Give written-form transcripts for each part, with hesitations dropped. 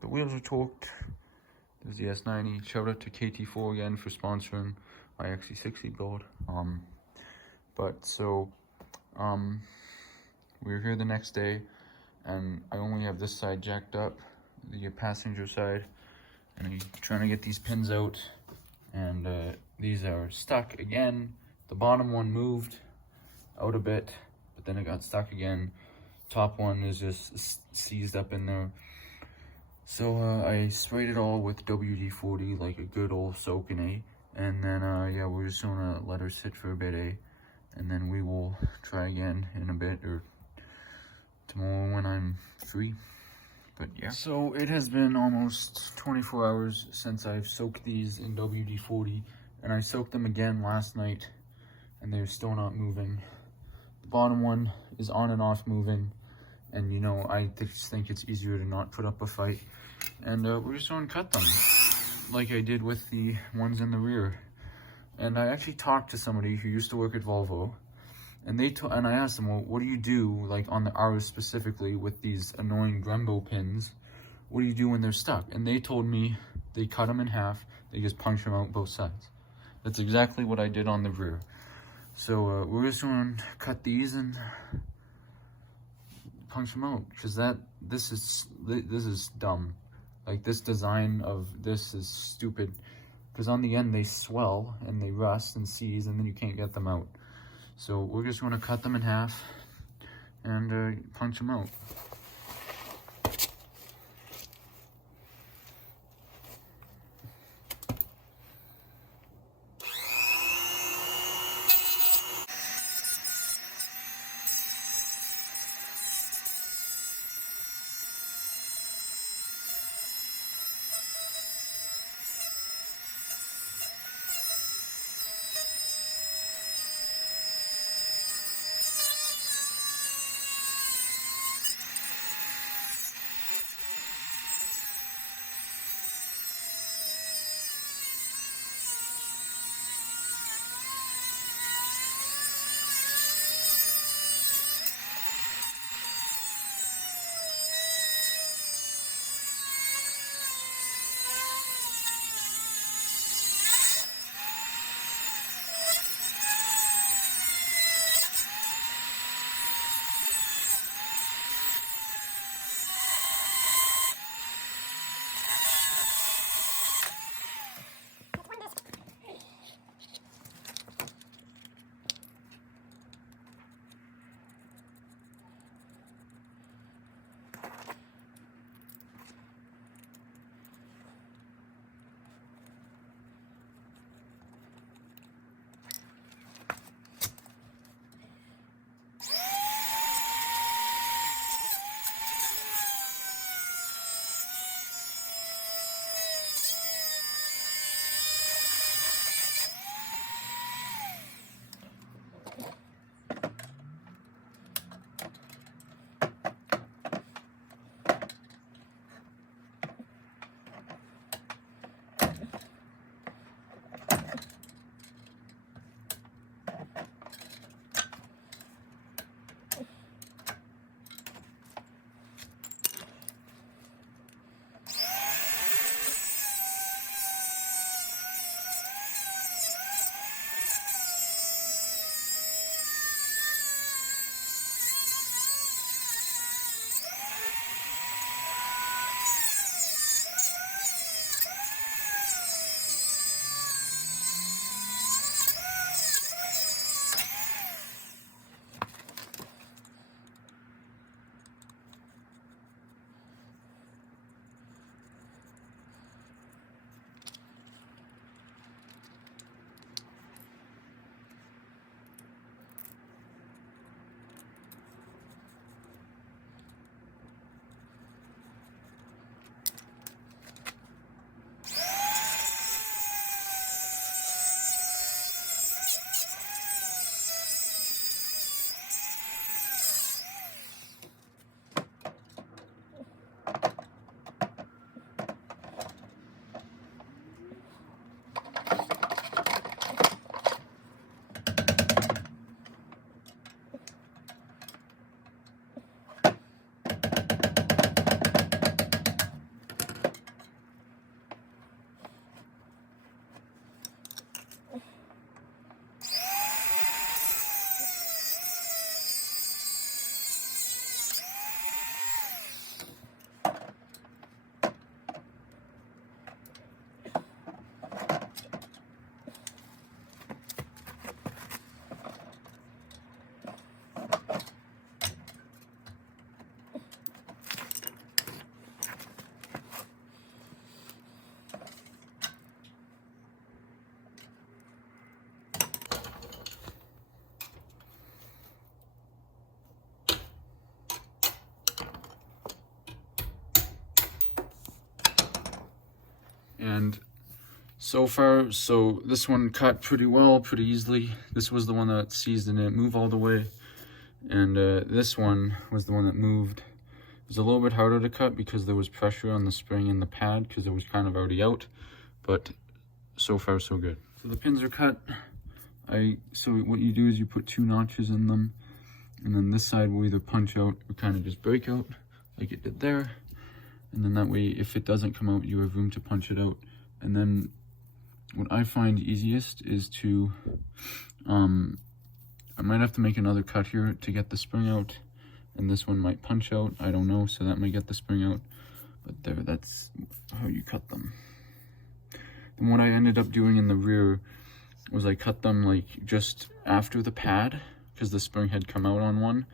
The wheels are torqued. There's the S90. Shout out to KT4 again for sponsoring my XC60 build. We were here the next day, and I only have this side jacked up, the passenger side, and I'm trying to get these pins out, and these are stuck again. The bottom one moved out a bit, but then it got stuck again. Top one is just seized up in there. So I sprayed it all with WD-40 like a good old soak in A, and then yeah, we're just gonna let her sit for a bit, and then we will try again in a bit, or tomorrow when I'm free. But yeah. So it has been almost 24 hours since I've soaked these in WD-40, and I soaked them again last night, and they're still not moving. The bottom one is on and off moving, and you know, I just think it's easier to not put up a fight, and we're just going to cut them like I did with the ones in the rear. And I actually talked to somebody who used to work at Volvo, and I asked them, well, what do you do, like on the R's specifically, with these annoying Brembo pins? What do you do when they're stuck? And they told me they cut them in half. They just punch them out both sides. That's exactly what I did on the rear. So we're just going to cut these and punch them out, because this is dumb. Like, this design of this is stupid, because on the end they swell and they rust and seize, and then you can't get them out. So we're just going to cut them in half and punch them out. And so far, so this one cut pretty well, pretty easily. This was the one that seized and didn't move all the way. And this one was the one that moved. It was a little bit harder to cut because there was pressure on the spring and the pad because it was kind of already out. But so far, so good. So the pins are cut. So what you do is you put 2 notches in them. And then this side will either punch out or kind of just break out like it did there. And then that way, if it doesn't come out, you have room to punch it out. And then what I find easiest is to, I might have to make another cut here to get the spring out. And this one might punch out, I don't know, so that might get the spring out. But there, that's how you cut them. And what I ended up doing in the rear was I cut them like just after the pad, because the spring had come out on one,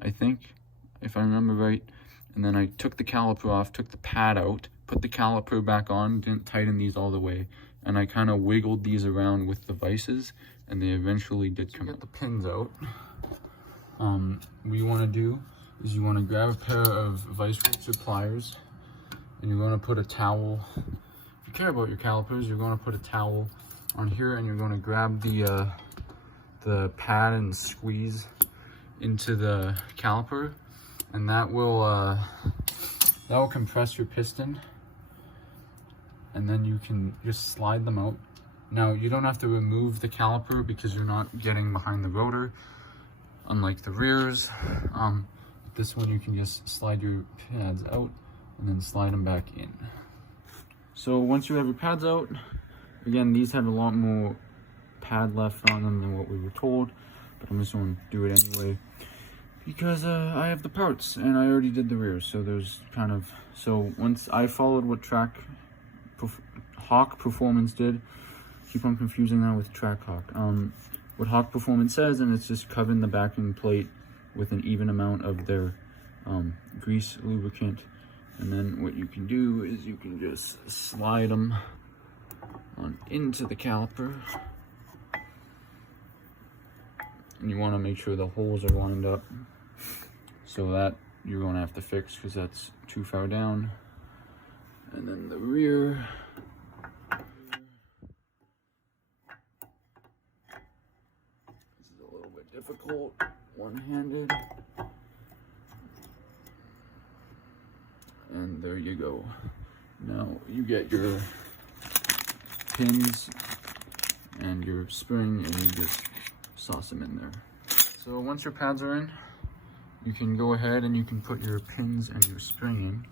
I think, if I remember right. And then I took the caliper off, took the pad out, put the caliper back on, didn't tighten these all the way, and I kind of wiggled these around with the vices, and they eventually did come out. Get the pins out. What you want to do is you want to grab a pair of vice grips or pliers, and you're going to put a towel. If you care about your calipers, you're going to put a towel on here, and you're going to grab the pad and squeeze into the caliper, and that will compress your piston, and then you can just slide them out. Now you don't have to remove the caliper because you're not getting behind the rotor, unlike the rears. This one you can just slide your pads out and then slide them back in. So once you have your pads out, again, these had a lot more pad left on them than what we were told, but I'm just going to do it anyway because I have the parts and I already did the rears. So there's kind of, so once I followed what Hawk Performance did, keep on confusing that with Track Hawk. What Hawk Performance says, and it's just covering the backing plate with an even amount of their grease lubricant. And then what you can do is you can just slide them on into the caliper. And you want to make sure the holes are lined up, so that you're going to have to fix because that's too far down. And then the rear. This is a little bit difficult, one-handed. And there you go. Now you get your pins and your spring, and you just sauce them in there. So once your pads are in, you can go ahead and you can put your pins and your spring in.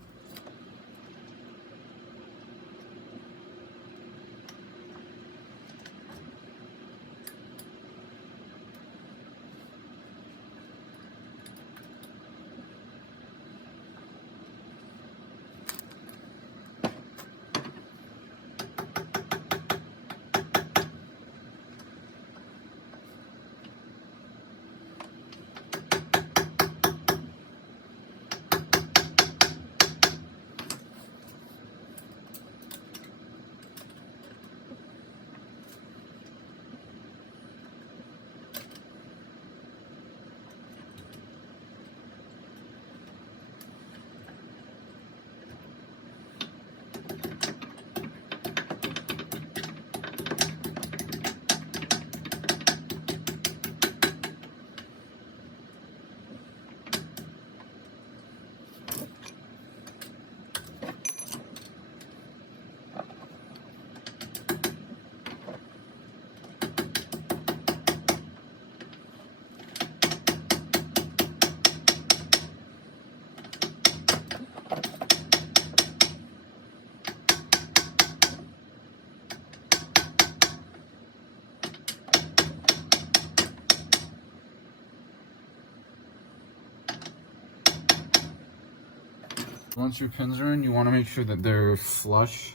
Once your pins are in, you want to make sure that they're flush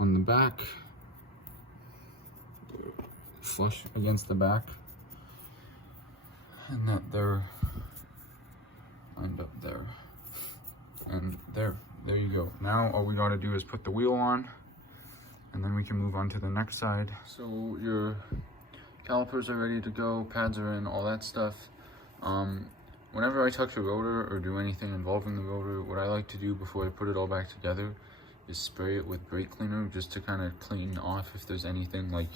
on the back, flush against the back, and that they're lined up there. And there you go. Now all we got to do is put the wheel on, and then we can move on to the next side. So your calipers are ready to go, pads are in, all that stuff. Whenever I touch a rotor or do anything involving the rotor, what I like to do before I put it all back together is spray it with brake cleaner just to kind of clean off if there's anything like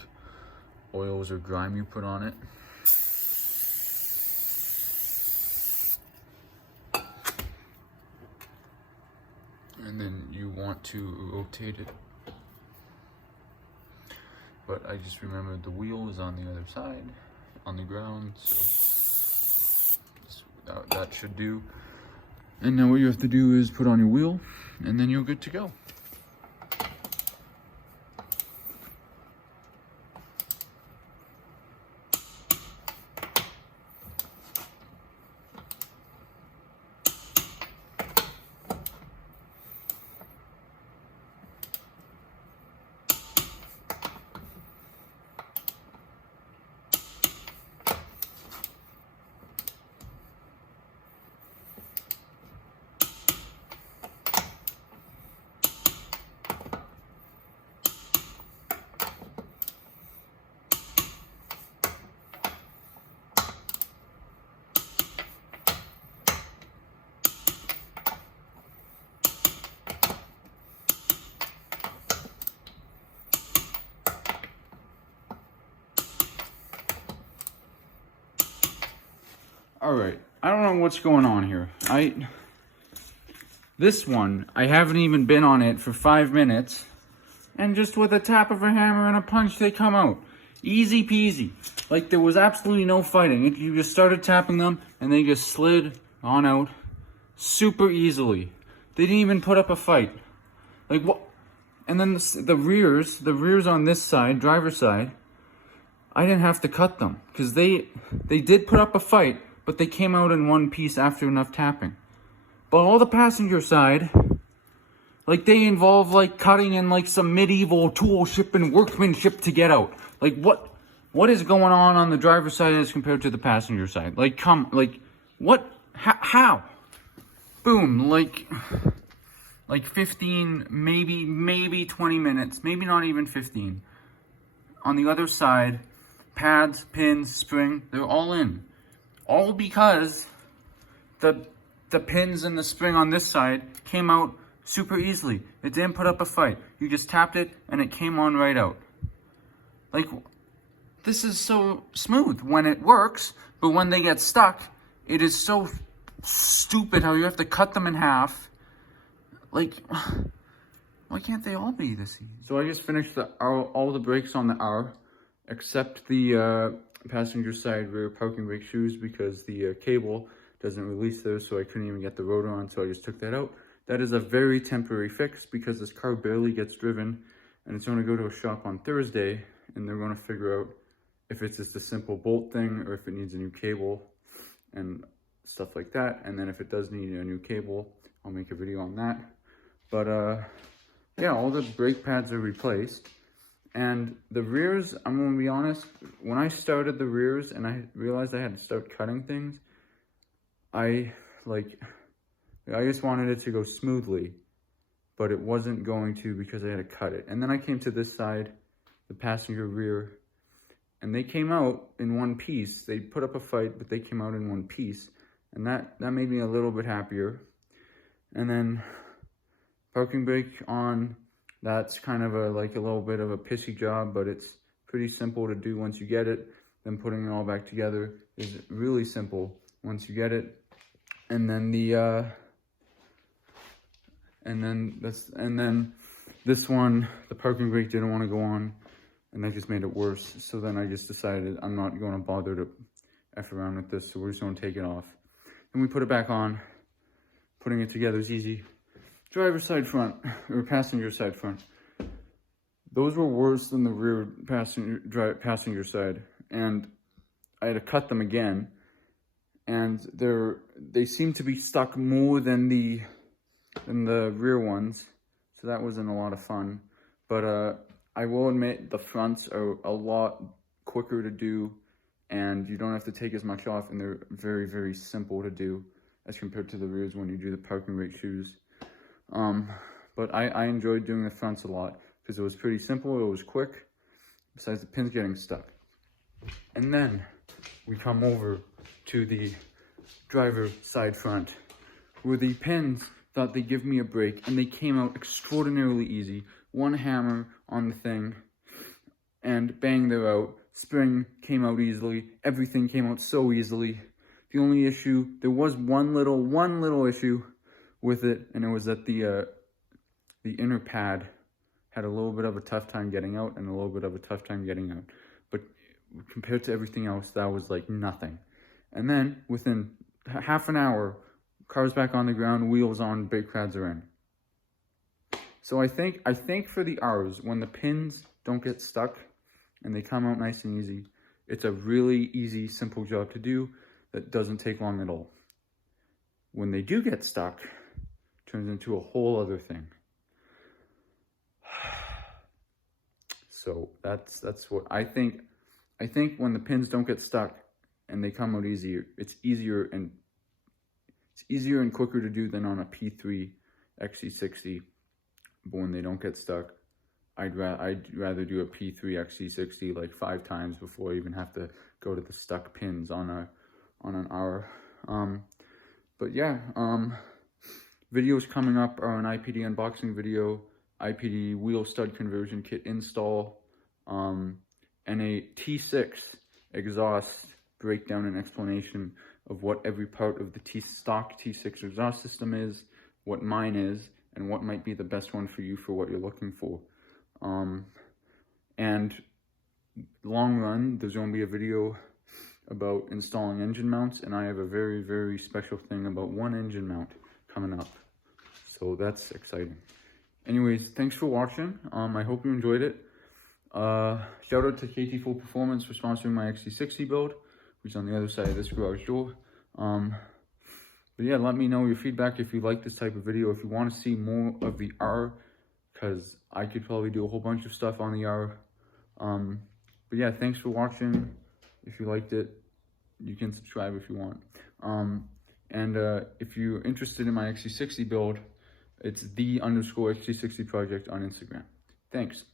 oils or grime you put on it. And then you want to rotate it. But I just remembered the wheel is on the other side, on the ground, so that should do. And now what you have to do is put on your wheel, and then you're good to go. All right, I don't know what's going on here. This one, I haven't even been on it for 5 minutes, and just with a tap of a hammer and a punch, they come out. Easy peasy. Like there was absolutely no fighting. You just started tapping them, and they just slid on out super easily. They didn't even put up a fight. Like what? And then the rears on this side, driver's side, I didn't have to cut them because they did put up a fight. But they came out in one piece after enough tapping. But all the passenger side, like they involve like cutting in like some medieval toolship and workmanship to get out. Like what is going on the driver's side as compared to the passenger side? Like what, how? Boom, like 15, maybe 20 minutes, maybe not even 15. On the other side, pads, pins, spring, they're all in. All because the pins and the spring on this side came out super easily. It didn't put up a fight. You just tapped it and it came on right out. Like, this is so smooth when it works, but when they get stuck, it is so stupid how you have to cut them in half. Like, why can't they all be this easy? So I just finished all the brakes on the R, except the passenger side rear parking brake shoes because the cable doesn't release those, so I couldn't even get the rotor on, so I just took that out. That is a very temporary fix because this car barely gets driven, and it's going to go to a shop on Thursday, and they're going to figure out if it's just a simple bolt thing or if it needs a new cable and stuff like that. And then if it does need a new cable, I'll make a video on that. But yeah, all the brake pads are replaced. And the rears, I'm going to be honest, when I started the rears and I realized I had to start cutting things, I just wanted it to go smoothly, but it wasn't going to because I had to cut it. And then I came to this side, the passenger rear, and they came out in one piece. They put up a fight, but they came out in one piece. And that made me a little bit happier. And then parking brake on, that's kind of a little bit of a pissy job, but it's pretty simple to do once you get it. Then putting it all back together is really simple once you get it. And then this one, the parking brake didn't want to go on, and that just made it worse. So then I just decided I'm not going to bother to F around with this, so we're just going to take it off. Then we put it back on. Putting it together is easy. Driver's side front, or passenger side front. Those were worse than the rear passenger side, and I had to cut them again. And they seem to be stuck more than the rear ones, so that wasn't a lot of fun. But I will admit the fronts are a lot quicker to do, and you don't have to take as much off, and they're very, very simple to do as compared to the rears when you do the parking brake shoes. But I enjoyed doing the fronts a lot because it was pretty simple, it was quick, besides the pins getting stuck. And then we come over to the driver side front, where the pins thought they'd give me a break, and they came out extraordinarily easy. One hammer on the thing, and bang, they're out. Spring came out easily. Everything came out so easily. The only issue, there was one little issue with it, and it was that the inner pad had a little bit of a tough time getting out and a little bit of a tough time getting out. But compared to everything else, that was like nothing. And then within half an hour, car's back on the ground, wheels on, brake pads are in. So I think for the R's, when the pins don't get stuck and they come out nice and easy, it's a really easy, simple job to do that doesn't take long at all. When they do get stuck, it turns into a whole other thing. So that's what I think. I think when the pins don't get stuck and they come out easier, it's easier and quicker to do than on a P3 XC60. But when they don't get stuck, I'd rather do a P3 XC60 like 5 times before I even have to go to the stuck pins on an R. But yeah, videos coming up are an IPD unboxing video, IPD wheel stud conversion kit install, and a T6 exhaust breakdown and explanation of what every part of the stock T6 exhaust system is, what mine is, and what might be the best one for you for what you're looking for. And long run, there's going to be a video about installing engine mounts, and I have a very, very special thing about one engine mount coming up. So that's exciting. Anyways, thanks for watching. I hope you enjoyed it. Shout out to ViVA Performance for sponsoring my XC60 build, which is on the other side of this garage door. But yeah, let me know your feedback if you like this type of video, if you want to see more of the R, because I could probably do a whole bunch of stuff on the R. But yeah, thanks for watching. If you liked it, you can subscribe if you want. And if you're interested in my XC60 build, it's _XC60 project on Instagram. Thanks.